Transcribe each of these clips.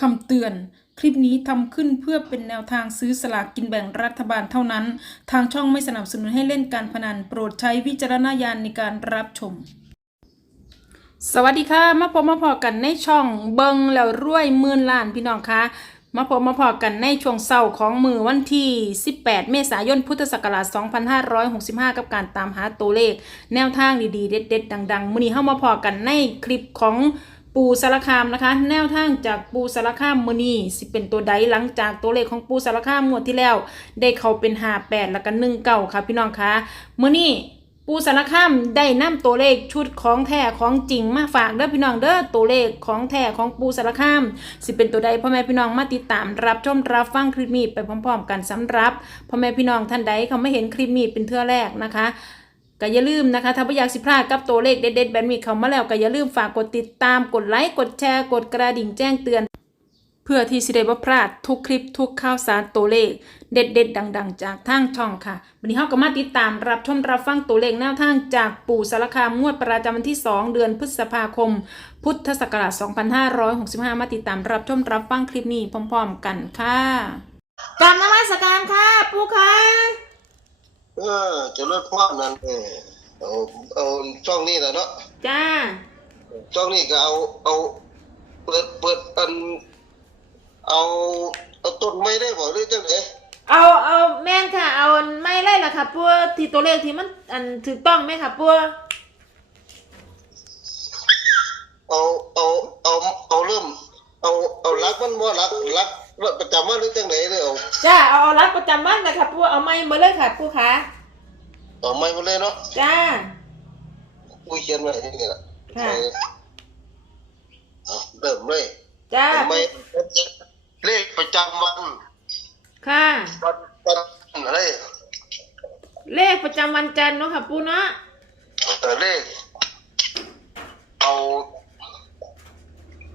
คำเตือน คลิปนี้ทำขึ้นเพื่อเป็นแนวทางซื้อสลากกินแบ่งรัฐบาลเท่านั้น ทางช่องไม่สนับสนุนให้เล่นการพนัน โปรดใช้วิจารณญาณในการรับชม สวัสดีค่ะ มาพบมาพอกันในช่องเบิงแล้วรวยหมื่นล้านพี่น้องคะมาพบมาพอกันในช่วงเศร้าของมือวันที่ 18 เมษายน พุทธศักราช 2565 กับการตามหาตัวเลข แนวทางดีๆ เด็ด ๆ ดัง ๆ มื้อนี้เข้ามาพอกันในคลิปของ ปูสารคามนะคะ แนวทางจากปูสารคามมือนีสิเป็นตัวใดหลังจากตัวเลขของปูสารคามงวดที่แล้ว ได้เข้าเป็น58แปดหล้วก็19ค่ะพี่น้องคะมือนีปูสารคามได้นำตัวเลขชุดของแท้ของจริงมาฝากเด้อพี่น้องเด้อตัวเลขของแท้ของปูสารคาม สิเป็นตัวใดพ่อแม่พี่น้องมาติดตามรับชมรับฟังคลิปนี้ไปพร้อม ๆ กันสำหรับพ่อแม่พี่น้องท่านใดเขาไม่เห็นคลิปนี้เป็นเทื่อแรกนะคะ ก็อย่าลืมนะคะ ถ้าไม่อยากสิพลาดกับตัวเลขเด็ดๆแบบนี้เขามาแล้วก็อย่าลืมฝากกดติดตามกดไลค์กดแชร์กดกระดิ่งแจ้งเตือน เพื่อที่สิได้บ่พลาดทุกคลิปทุกข่าวสารตัวเลข เด็ด ๆ ดัง ๆ จากทางช่องค่ะวันนี้เฮาก็มาติดตามรับชมรับฟังตัวเลขแนวทางจากปู่สารคามงวดประจำวันที่ 2 เดือนพฤษภาคม พุทธศักราช2565 มาติดตามรับชมรับฟังคลิปนี้พร้อม ๆ กันค่ะกราบนมัสการค่ะปู่ค่ะ เออจะลดพวกนั้นเออเอาเอาช่องนี้แหละเนาะจ้าช่องนี้ก็เอาเอา เปิดเปิดอัน เอาเอาต้นไม้ได้บ่หรือจังไดเอาเอาแม่นค่ะ เอาไม่ไล่ละค่ะปู่ที่ตัวเลขที่มันอันถูกต้องไหมค่ะปู่เอาเอาเอาเอาเริ่ม เอาเอารักมันบ่รักรัก รักประจำว่าหรือจังไดเลยเอาจ้าเอาเอารักประจำบ้านเลยค่ะปู่เอาไม่มาเลยค่ะปู่ค่ะเอาไม้มาเลยเนาะจ้า กูเขียนไว้ที่นี่ล่ะค่ะ เอาเริ่มเลยจ้าไม่เลขประจำวันค่ะ วันวันอะไรเลขประจำวันจันทร์เนาะค่ะปูเนาะเออเลขเอา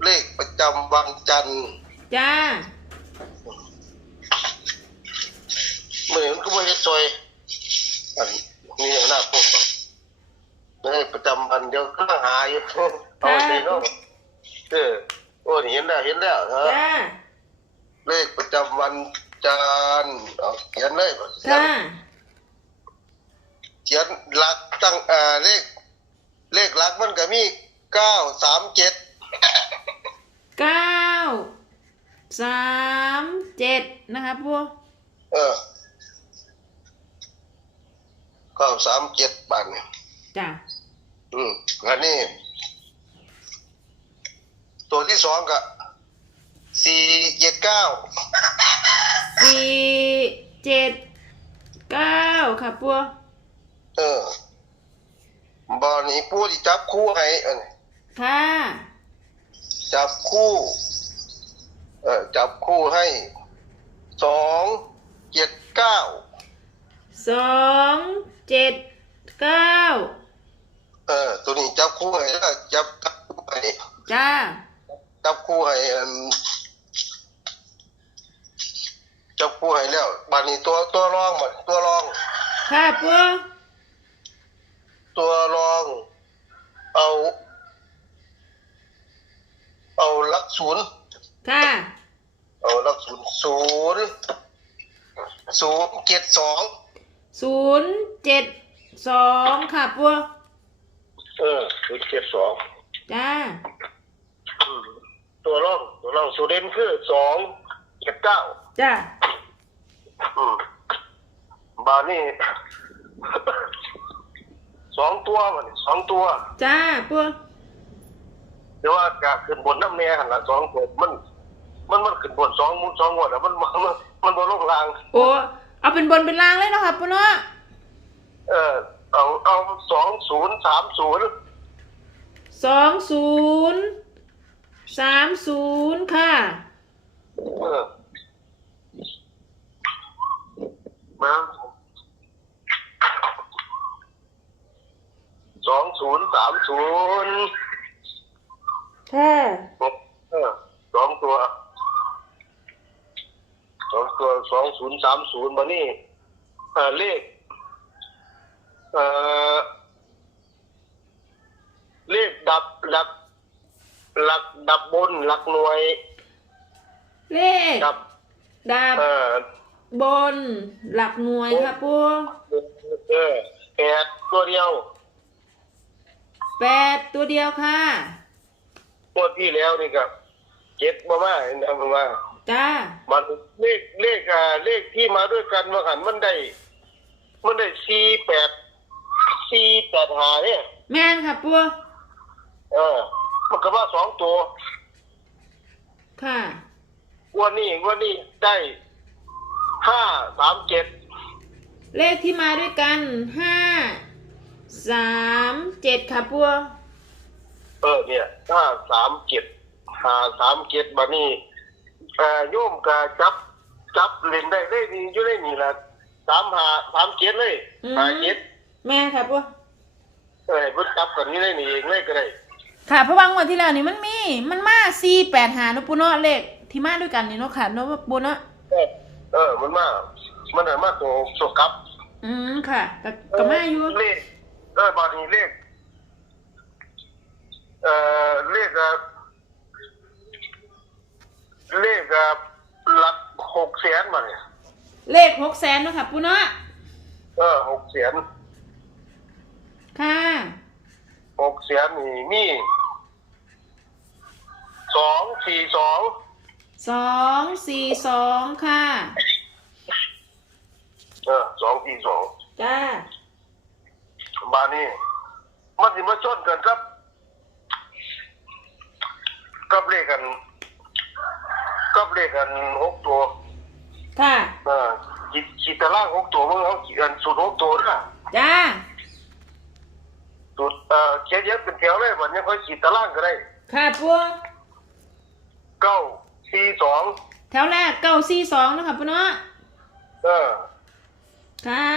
เลขประจำวันจันทร์จ้า เมื่อนี้มันก็ไม่ได้ซอยอันนี้อย่างน่าพวกเลขประจำวันเดี๋ยวก็หาอยู่เอาไว้เนาะเออโอ้นี่เห็นแล้วเห็นแล้วเออจ้าเลขประจำวันจันทร์เอาเขียนเลยเขียนจ้าเขียนหลักตั้งเอ่อเลข เลขหลักมันก็มีเก้าสามเจ็ดเก้าสามเจ็ดนะคะปูเออ เก้าสามเจ็ดบาทเนี่ยจ้าอืมอันนี้ ตัวที่สองก็สี่เจ็ดเก้าสี่เจ็ดเก้าค่ะปูเออบอนี้ผู้ที่จับคู่ให้อันนี้ค่ะ จับคู่ เออจับคู่ให้สองเจ็ดเก้าสองเจ็ดเก้าเออ ตัวนี้จับคู่ให้แล้วจับจับคู่ให้จ้าจับคู่ให้อันจับคู่ให้แล้วบานี้ตัวตัวรองหมดตัวรอง ค่ะปูตัวรองเอา เอาหลักศูนย์ค่ะเอาหลักศูนย์ศูนย์ศูนย์เจ็ดสอง ศูนย์เจ็ดสองค่ะปูเออศูนย์เจ็ดสองจ้า ตัวรองตัวรองสูเดนคือสองเจ็ดเก้าจ้า อืมบานี่ สองตัวมันสองตัว จ้าปูเดี๋ยวว่ากาขึ้นบนน้ำแน่หันละสองตัวมัน มันมันขึ้นบนสองมุนสองงวดแล้วมันมันมันมันบนลงราง โอ้ เอาเป็นบนเป็นล่างเลยเนาะค่ะปูเนาะเออ เอาเอาสองศูนย์สามศูนย์สองศูนย์สามศูนย์ค่ะ เออมาสองศูนย์สามศูนย์ค่ะเออสองตัว สองตัวสองศูนย์สามศูนย์มานี่เออเลขเอ่อเลขดับหลักหลักดับบนหลักหน่วย เลขครับดาบเออบนหลักหน่วยค่ะปูเออแปดตัวเดียวแปดตัวเดียวค่ะงวดที่แล้วนี่ครับเจ็ดมามาเห็นไหมว่า จ้ามันเลขเลขอ่าเลขที่มาด้วยกันว่าหันมันได้มันได้สี่แปดสี่แปดหาเนี่ยแม่นค่ะปูเออ มันก็ว่าสองตัวค่ะงวันนี้งวันนี้ได้ห้าสามเจ็ดเลขที่มาด้วยกันห้าสามเจ็ดค่ะปูเออเนี่ยห้าสามเจ็ดห้าสามเจ็ดบัดนี้เอ่อโยมกะจับ จับเล่นได้ได้นี่อยู่ได้นี่ละสามหาสามเจ็ดเลยหาเจ็ดแม่นค่ะปูเออเพิ่นจับกันนี่ได้นี่เองเลยก็ได้ค่ะเพราะว่างวดที่แล้วนี่มันมี มันมาสี่แปดหาเนาะปูเนาะเลขที่มาด้วยกันนี่เนาะค่ะเนาะปูเนาะเออเออมันมามันให้มาตัวตัวกลับ อืมค่ะก็ก็มาอยู่เลขเออบาดนี้เลขเอ่อเลขอะ เลขอะหลักหกแสนมาเนี่ยเลขหกแสนเนาะค่ะปูเนาะเออหกแสนค่ะหกแสนนี่มีสองสี่สองสองสี่สองค่ะ เออสองสี่สองจ้าบาดนี้มันสิมาชนกันครับ กับเลขกันกับ เลขกันหกตัวค่ะเออขีดขีดตารางหกตัวมึงเอาขีดกันสูตรหกตัวนะจ้าสูตรเอ่อเขียนเย็บเป็นแถวเลยวันนี้ค่อยขีดตารางก็ได้ค่ะปูเก้าสี่สองแถวแรกเก้าสี่สองเนาะค่ะปูเนาะเออค่ะ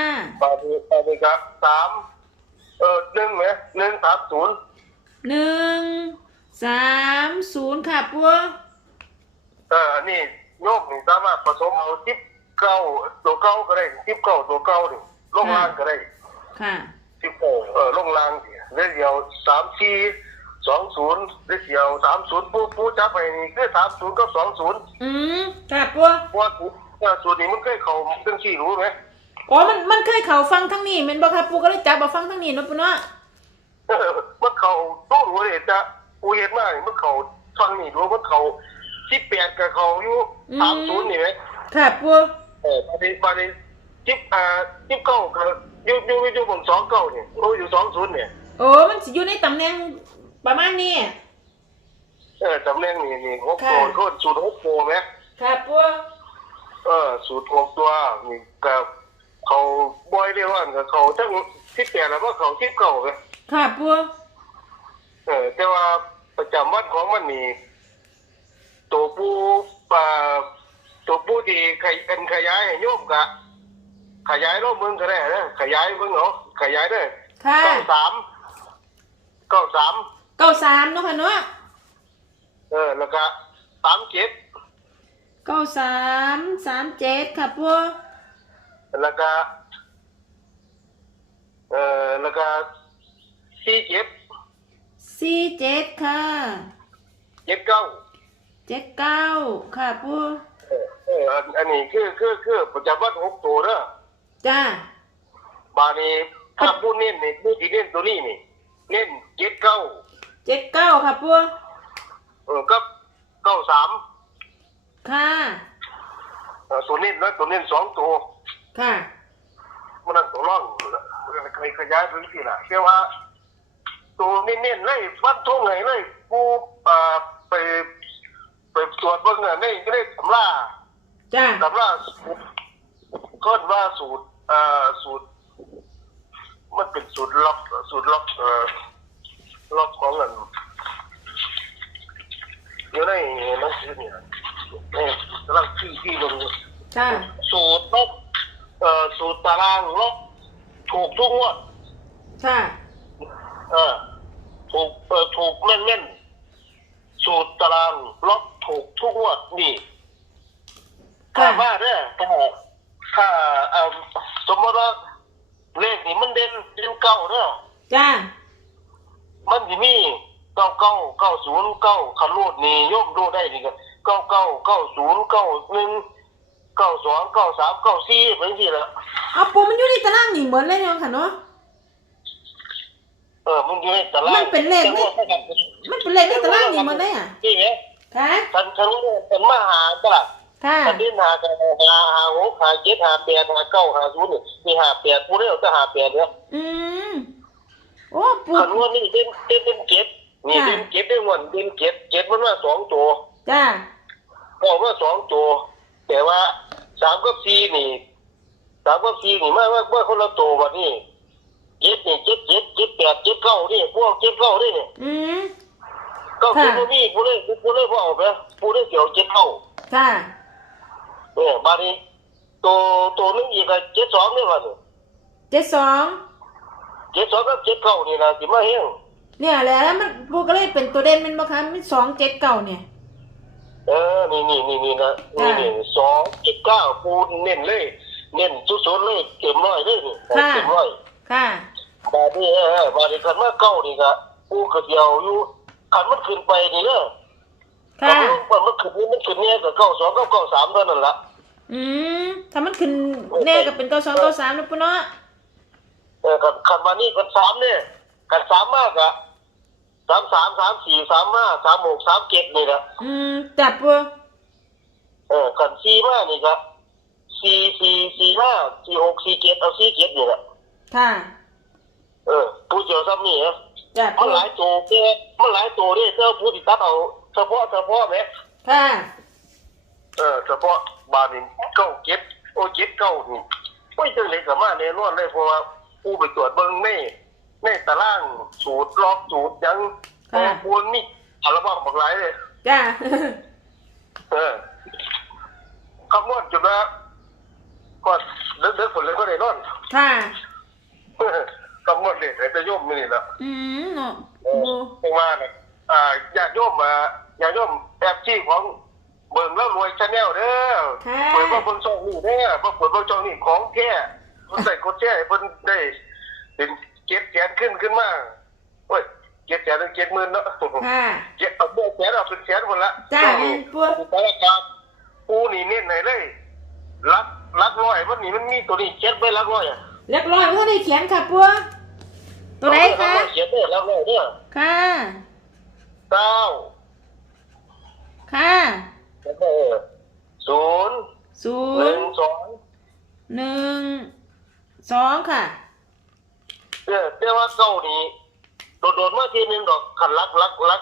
ปาดีปาดีครับสามเออหนึ่งไหมหนึ่งสามศูนย์หนึ่งสามศูนย์ค่ะปู เอออันนี้โยกนี่สามารถผสมเอาทิปเก้าตัวเก้าก็ได้ทิปเก้าตัวเก้านี่ลงล่างก็ได้ค่ะทิปเก้าเออลงล่างดิเรื่องเดียวสามสี่สองศูนย์เรื่องเดียวสามศูนย์ผู้ผู้จับไปนี่คือสามศูนย์กับสองศูนย์อืมค่ะปูเพราะว่าสูตรว่าสูตรนี้มันเคยเข้าเรื่องที่รู้ไหมอ๋อมันมันเคยเข่าฟังทั้งนี้แมันบอกค่ะปูก็เลยจับมาฟังทั้งนี้เนาะปูเนาะเออมันเขาตู้รู้เลยจะกูเห็นมากมันเขาฟังนี่ดูมันเขา สิบแปดกับเขาอยู่สามศูนย์นี่ไหมค่ะปูเออประเด็นประเด็นสิบอ่าสิบเก้ากับอยู่อยู่อยู่บนสองเก้าเนี่ยโอ้อยู่สองศูนย์เนี่ยโอ้มันสิอยู่ในตำแหน่งประมาณนี้เออตำแหน่งนี่นี่หกค่ะตัวโคตรสูตรหกตัวไหมค่ะปูเออสูตรหกตัวนี่กับเขาบอยเรียกว่ากับเขาทั้งสิบแปดแล้วก็เขาสิบเก้าเลยค่ะปูเออแต่ว่าประจำวันของมันนี่ ตัวผู้ป่าตัวผู้ที่ขยเป็นขยายให้โยมกะ ขยายรอบเมืองก็ได้นะขยายเมืองเหรอขยายได้ค่ะเก้าสามเก้าสามเก้าสามเนาะค่ะเนาะเออแล้วก็สามเจ็ดเก้าสามสามเจ็ดค่ะปูแล้วก็เออแล้วก็สี่เจ็ดสี่เจ็ดค่ะเจ็ดเก้า เจ็ดเก้าค่ะปูเออเอออันอันนี้คือคือคือประจำวันหกตัวเด้อจ้าบานี้ถ้าผู้เน้นนี่ผู้ที่เน้นตัวนี้นี่เน้นเจ็ดเก้าเจ็ดเก้าค่ะปูเออก็เก้าสามค่ะเออตัวเน้นแล้วตัวเน้นสองตัวค่ะมันนั่นตัวร่องมันเคยขยายพื้นที่ละเชื่อว่าตัวเน้นๆเลยฟันทงไงเลยกูอ่าไปไปต รวจเบิ่งอะในในตำราจ้าตำราสูตรก็ว่าสูตรอ่าสูตร มันเป็นสูตรล็อกสูตรล็อกเอ่อล็อกของอันอยู่ในหนังสือเนี่ยนี่กำลังที่ที่ลงอยู่ค่ะสูตรล็อกเอ่อสูตรตารางล็อกถูกทุกงวดค่ะเออถูกเออถูกแม่นแม่นๆ สูตรตารางล็อกถูกทุกงวดนี่ค่ะถามว่าเนี่ยถ้าถ้าเอ่อสมมติว่าเลขนี่มันเด่นเด่นเก้าเนาะจ้า มันจะมีเก้าเก้าเก้าศูนย์เก้าขันรูดนี่โยมดูได้นี่ก็เก้าเก้าเก้าศูนย์เก้าหนึ่งเก้าสองเก้าสามเก้าสี่เป็นที่ละเอาปูมันอยู่ในตารางนี่เหมือนเลยเนาะค่ะเนาะ เออมันอยู่ในตารางมันเป็นเลขไหม มันเป็นเลขในตารางนี่เหมือนเลยอะนี่ไงค่ะคันคันคันมาหาตลาดค่ะคันที่หากันหาหาหกหาเจ็ดหาแปดหาเก้าหาศูนย์นี่มีหาแปดผู้เดียวจะหาแปดเนี่ยอืมโอ้ปูคันว่านี่เด่นเด่นเด่นเจ็ดนี่เด่นเจ็ดได้หมดเด่นเจ็ดเจ็ดมันว่าสองตัวจ้าก็ว่าสองตัว แต่ว่าสามกับสี่นี่สามกับสี่นี่ไม่ว่าว่าคนละตัวแบบนี้เจ็ดนี่เจ็ดเจ็ดเจ็ดแปดเจ็ดเก้านี่พวกเจ็ดเก้านี่เนี่ยอืมเก้าเจ็ดบ่มีผู้เล่นผู้เล่นพวกเอาไปผู้เล่นเกี่ยวเจ็ดเก้าค่ะเนี่ยบาดนี้ตัวตัวนึงอีกก็เจ็ดสองนี่ว่านี่เจ็ดสองเจ็ดสองกับเจ็ดเก้านี่นะสิมาเฮงเนี่ยแหละมันปูก็เลยเป็นตัวเด่นเป็นบ่คะมันสองเจ็ดเก่าเนี่ยเออ นี่นี่นี่นี่นะนี่นี่สองเจ็ดเก้าปูเน้นเลยเน้นสุดๆเลยเต็มร้อยเลยนี่เต็มร้อยค่ะบาดนี้เออบาดนี้คันมาเก้านี่ก็ปูก็เดียวอยู่ คันมันขึ้นไปนี่เด้อค่ะคันมันขึ้นนี่มันขึ้นเนี่ยก็เก้าสองกับเก้าสามเท่านั้นละอืมถ้ามันขึ้นแน่ก็เป็นเก้าสองเก้าสามนะปูเนาะเออคันคันมานี่คันสามเนี่ยคันสามมากอะสามสามสามสี่สามห้าสามหกสามเจ็ดนี่แหละอืมจับปูเออคันสี่มากนี่ครับสี่สี่สี่ห้าสี่หกสี่เจ็ดเอาสี่เจ็ดนี่แหละค่ะ เออผู้เจียวซ้ำนี่นะ จับมัปูนหลายตัวแค่มันหลายตัวนี่เจ้าผู้ติดตัดเอาเฉพาะเฉพาะไหมค่ะเออเฉพาะบานนี่เก้าเจ็ดโอ้เจ็ดเก้านี่ไม่จังเลยกับมาแน่นอนเลยเพราะว่าผู้ไปตรวจเบิ้งในในตารางสูตรล็อกสูตรหยังพอควรนี่อัลบั้มบักหลายเลยจ้าเออคำนวณจุดละก็เลิกเลิกผลเลยก็ได้นอนค่ะ คำนวณเด็กแต่จะย่อมนี่แหละอืมเนาะเอปูอเพราะว่าเนี่ยอ่าญาติโยมมาญาติโยมแอบที่ของเบิ่งแล้วรวยชาแนลเด้อค่ะเปิดว่าเบิ่งช่องนี้เด้อว่าเปิดว่าช่องนี้ของแท้คนใส่กดแช่ให้เพิ่นได้เป็นเก็บแสนขึ้นขึ้นมาโอ้ยเก็บแสนถึงเจ็ดหมื่นเนาะค่ะเจ็ดเอาเมื่อแสนเอาเป็นแสนหมดละจ้าช่วงแม่นี้นปูแต่ละครับปูนี่เน้นไหนเลยรักรักร้อยวันนี้มันมีตัวนี้เจ็ดไปรักร้อยอะเรียบร้อยว่าได้เขียนค่ะปู ตัวไหนคะรักร้อยเขียนได้รักร้อยเนี่ยค่ะ เก้าค่ะ แล้วก็ศูนย์ศูหนึ่นงย์สองหนึ่งสองค่ะเนี่ยแต่ว่าเก้านี่โดดๆมาทีนึงดอกขันรักรักรัก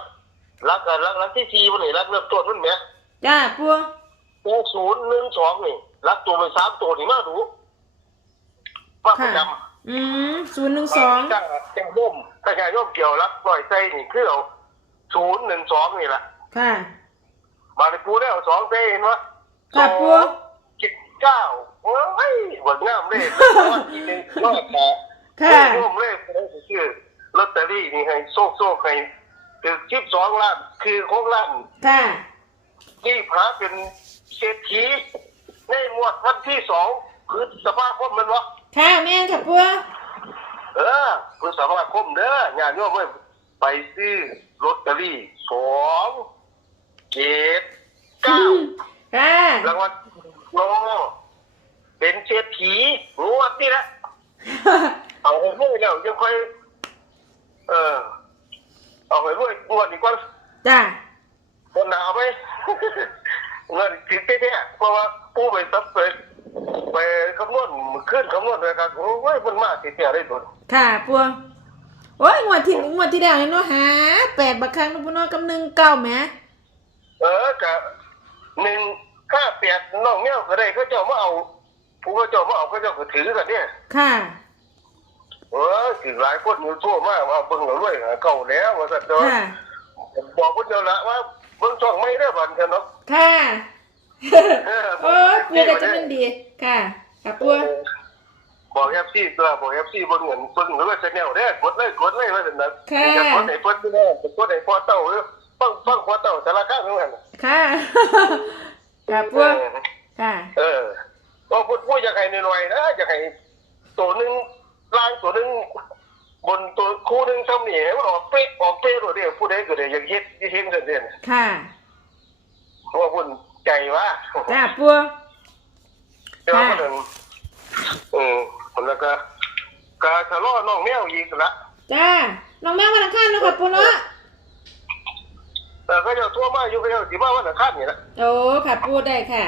รักกันรักรักที่สี่วันนี้รักเริ่มต้นมันแหมจ้าปูตัวศูนย์หนึ่งสองนี่รักตัวไปสามตัวนี่มาดูมาประจำ อืมศูนย์หนึ่งสองจ้าแจ้งร่มถ้าแกร่มเกี่ยวรักปล่อยใจนี่คือเอาศูนย์หนึ่งสองนี่แหละค่ะมาในปูแล้วสองเต้เห็นวะค่ะปูเจ็ดเก้าโอ้ยหวดงามเลยอีกหนึ่งยอดค่ะค่ะร่วมเลยคือลอตเตอรี่นี่ให้โชคโชคให้ถึงชิบสองล้านคือโคกล้านค่ะที่พระเป็นเศรษฐีในหมวดวันที่สองคือสภาคมมันวะ ค่ะแม่นค่ะปูเออคือสภาคมเด้องานโยมเว้ยไปซื้อลอตเตอรี่สองเจ็ดเก้าค่ะรางวัลโนเป็นเศรษฐีงวดนี่แหละเอาไปด้วยแล้วยังค่อยเออ เอาไปด้วยงวดนี้ก่อนจ้าคนหนาวไหมเงินติดแท้ๆเพราะว่าผู้ไปซับไป ไปคำนวณขึ้นคำนวณเลยครับโอ้ยมันมากติดแท้ได้ตัวค่ะปูโอ้ยงวดที่งวดที่แล้วเนี่ยเนาะหาแปดบักครั้งเนาะปูเนาะกำหนึ่งเก้าแหมเออกะหนึ่งข้าเปียกน้องเงี้ยวก็ได้เขาเจ้ามาเอาผู้เขาเจ้ามาเอาเขาเจ้าก็ถือกันเนี่ยค่ะเออถือหลายคนอยู่ทั่วมากว่าเบิ่งเอาด้วยเก่าแล้วว่าสัตว์เนาะค่ะบอกคนเดียวละว่าเบิ่งช่องไม่ได้บันกันเนาะค่ะ เออโอ้ยปูก็จะเป็นดีค่ะค่ะปูบอกแอฟซีตัวบอกแอฟซีเบิ่งเงินเบิ่งเงินว่าชแนลเด้อกดเลยกดเลยว่าซั่นน่ะค่ะอย่ากดให้เพิ่นเด้อกดให้พ่อเต้าเด้อฟังฟังพ่อเต้าแต่ละครั้งเหมือนกันค่ะค่ะปูค่ะ เออก็พูดพูดอยากให้หน่อยๆนะอยากให้ตัวหนึงล่างตัวหนึงบนตัวคู่หนึงซ้ำนี่ให้มันออกเป๊ะออกเป๊ะโดดเดียวผู้ใดก็ได้อยากเฮ็ดเฮ็ดกันเด่นค่ะเพราะว่า ผู้จ้าปูเดี๋ยวก็เดินเออผมแล้วก็กาทะเลาะน้องแมวอีกละจ้าน้องแม่วันอังคารเนาะค่ะปูเนาะแต่ก็จะทั่วมาอยู่ก็จะสิมาวันอังคารนี่ละโอ้ค่ะปูได้ค่ะ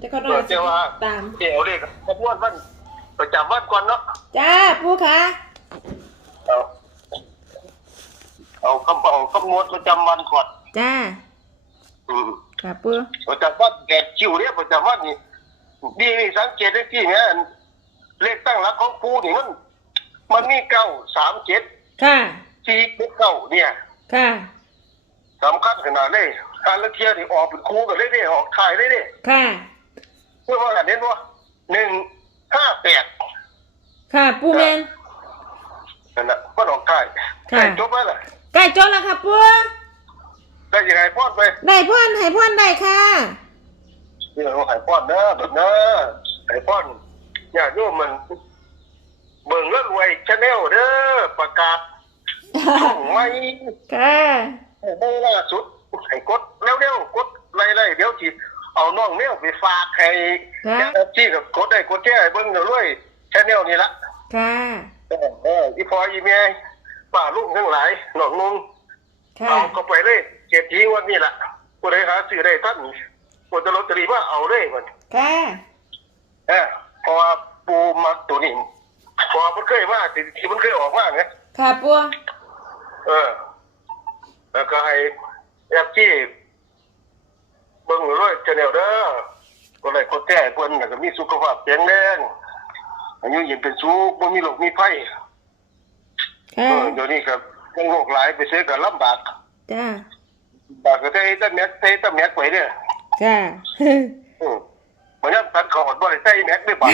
จะเขาต้องเดี๋ยวว่าตามเดี๋ยวเลขขบวนวันประจำวันก่อนเนาะจ้าปูค่ะเอาเอาคำเอาคำนวณประจำวันก่อนจ้าอืม ค่ะปูประจำวันแกคิวเนี่ยประจำวันนี่ดีนี่สังเกตได้ที่เนี่ยเลขตั้งหลักของครูนี่มันมันมีเก้าสามเจ็ดค่ะสี่เก้าเนี่ยค่ะสำคัญขนาดเลยการละเทียนี่ออกเป็นครูกันเลยเนี่ยออกถ่ายเลยเนี่ยค่ะเพื่อว่าเน้นว่าหนึ่งห้าแปดค่ะปูแมนนั่นแหละก็ออกถ่ายค่ะใกล้จบแล้วล่ะใกล้จบแล้วค่ะปู ได้ยังไงพอดไปได้พ่อนให้พ่อนได้ค่ะเรื่องไข่พอดเนอะแบบเนอะไข่พอดอย่าโยมมันเบิ่งแล้วรวยชาแนลเด้อประกาศช่องไม่ค่ะได้ล่าสุดให้กดเร็วๆกดไล่ๆเดี๋ยวจีเอาน้องแมวไปฝากให้ค่ะที่กับกดได้กดแช่ให้เบิ่งเดี๋ยวรวยชาแนลนี่ละค่ะเออเอออีพออีเมียป้าลุงทั้งหลายน้องนุ่งค่ะเอาก็ไปเลย เจ็ดทีวันนี้ละกูได้หาซื้อได้ท่านกูจะลอตเตอรี่ว่าเอาเลยมันค่ะเออเพราะว่าปูมักตัวนี้เพอมันเคยว่าที่ที่มันเคยออกมาไงค่ะปูเออ แล้วก็ให้แอปที่เบิ่งร้อยชแนลเด้อก็เลยคนแก่คนแล้วก็มีสุขภาพแข็งแรงอายุยืนเป็นสูงบ่มีโรคมีภัยค่ะเออเดี๋ยวนี้ครับยังโรคหลายไปเสียก็ลำบากจ้า บากก็ได้แต่แม็กใส่แต่แม็กไว้เนี่ยค่ะ อือมันยังตัดขอดบ่ได้ใส่แม็กได้บาด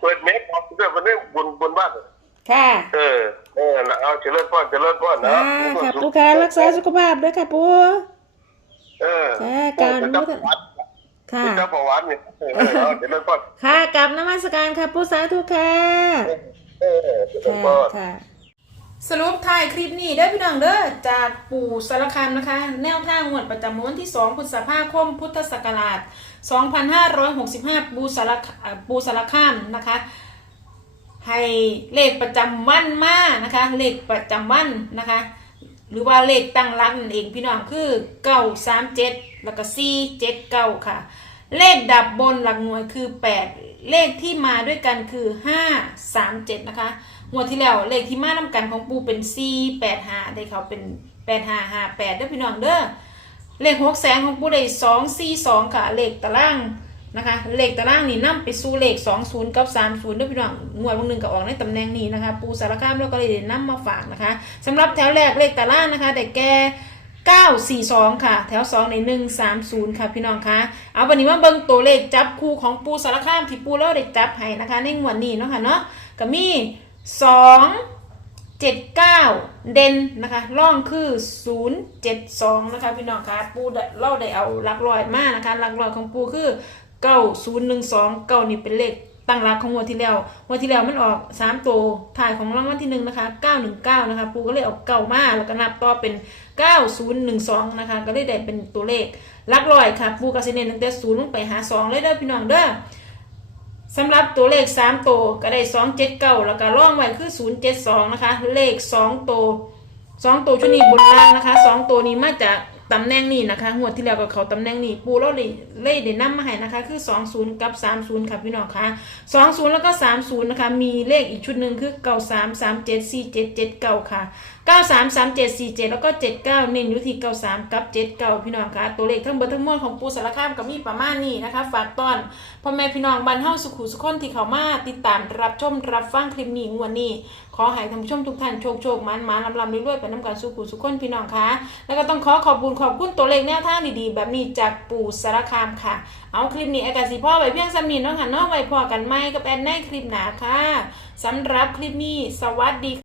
เปิดแม็กออกเพื่อมันได้บนบนบ้านค่ะ เออเออนะเอาเจริญพรเจริญพรนะค่ะค่ะปูค่ะรักษาสุขภาพด้วยค่ะปูเออจ้าการเป็นรู้เจ้าแต่ประวัติค่ะเป็นเจ้าประวัติเนี่ยเออเอาเจริญพรค่ะกลับนมัสการค่ะปูสาธุค่ะเออเจริญค่ะพรค่ะ สรุปท้ายคลิปนี้ได้พี่น้องเด้อจากปู่สารคามนะคะ แนวทางงวดประจำวันที่ 2พฤษภาคมพุทธศักราช 2565 ปูสารคอ่าปูสารคามนะคะ ให้เลขประจำวันมานะคะ เลขประจำวันนะคะ หรือว่าเลขตั้งรักนั่นเองพี่น้องคือ 937 แล้วก็ 479 ค่ะ เลขดับบนหลักหน่วยคือ 8 เลขที่มาด้วยกันคือ 537 นะคะ งวดที่แล้วเลขที่มานำกันของปูเป็น485ได้เขาเป็น8558เด้อพี่น้องเด้อเลขหกแสนของปูได้สองสี่สองค่ะเลขตารางนะคะเลขตารางนี่นํไปสู่เลขสองศูนย์กับสามศูนย์ด้วยพี่น้องงวดวันหนึ่งก็ออกในตำแหน่งนี้นะคะ ปูสารคามเราก็เลยนำมาฝากนะคะสำหรับแถวแรกเลขตารางนะคะได้แก่เก้าสี่สองค่ะ แถวสองในหนึ่งสามศูนย์ค่ะพี่น้องคะเอาวันนี้มาเบิ่งตัวเลขจับคู่ของปูสารคามที่ปูเราได้จับให้นะคะ ในงวดนี้เนาะค่ะเนาะก็มี สองเจ็ดเก้าเด่นนะคะร่องคือศูนย์เจ็ดสองนะคะพี่น้องคะปูได้เล่าได้เอาหลักร้อยมานะคะหลักร้อยของปูคือเก้าศูนย์หนึ่งสองเก้านี่เป็นเลขตั้งหลักของงวดที่แล้วงวดที่แล้วมันออกสามตัวถ่ายของรางวัลที่หนึ่งนะคะเก้าหนึ่งเก้านะคะ ปูก็เลยเอาเก้ามาแล้วก็นับต่อเป็นเก้าศูนย์หนึ่งสองนะคะ ก็เลยได้เป็นตัวเลขหลักร้อยค่ะ ปูกระสิเนนตั้งแต่ศูนย์ลงไปหาสองเลยเด้อพี่น้องเด้อ สำหรับตัวเลข3ตัวก็ได้2 7 9แล้วก็ร่องไว้คือ0 7 2นะคะ เลข2ตัว2ตัวชุดนี้บนล่างนะคะ2ตัวนี้มาจากตำแหน่งนี้นะคะงวดที่แล้วก็เขาตำแหน่งนี้ปูเราเลยเลยได้นำมาให้นะคะ คือ 20 กับ 30 ค่ะพี่น้องคะ20 แล้วก็ 30 นะคะ มีเลขอีกชุดหนึ่งคือ 93 37 47 79 ค่ะ 93 37 47 แล้วก็ 79 เน้นอยู่ที่ 93 กับ 79 พี่น้องคะตัวเลขทั้งเบอร์ทั้งมวลของปูสารคามก็มีประมาณนี้นะคะ ฝากต้อนพ่อแม่พี่น้องบ้านเฮาสุขุสุขคนที่เขามาติดตามรับชมรับฟังคลิปนี้งวดนี้ ขอให้ท่านผู้ชมทุกท่านโชคโชคมันมันลำลำรวยๆไปน้ำกันสุขุสุขคนพี่น้องคะแล้วก็ต้องขอขอบคุณขอบคุณตัวเลขแนวทางดีๆ แบบนี้จากปู่สารคามค่ะ เอาคลิปนี้อากาศสีพ่อไว้เพียงสำนีนาะค่ะเนาะไว้พอกันไหมกับแอนในคลิปหนาค่ะสำหรับคลิปนี้สวัสดี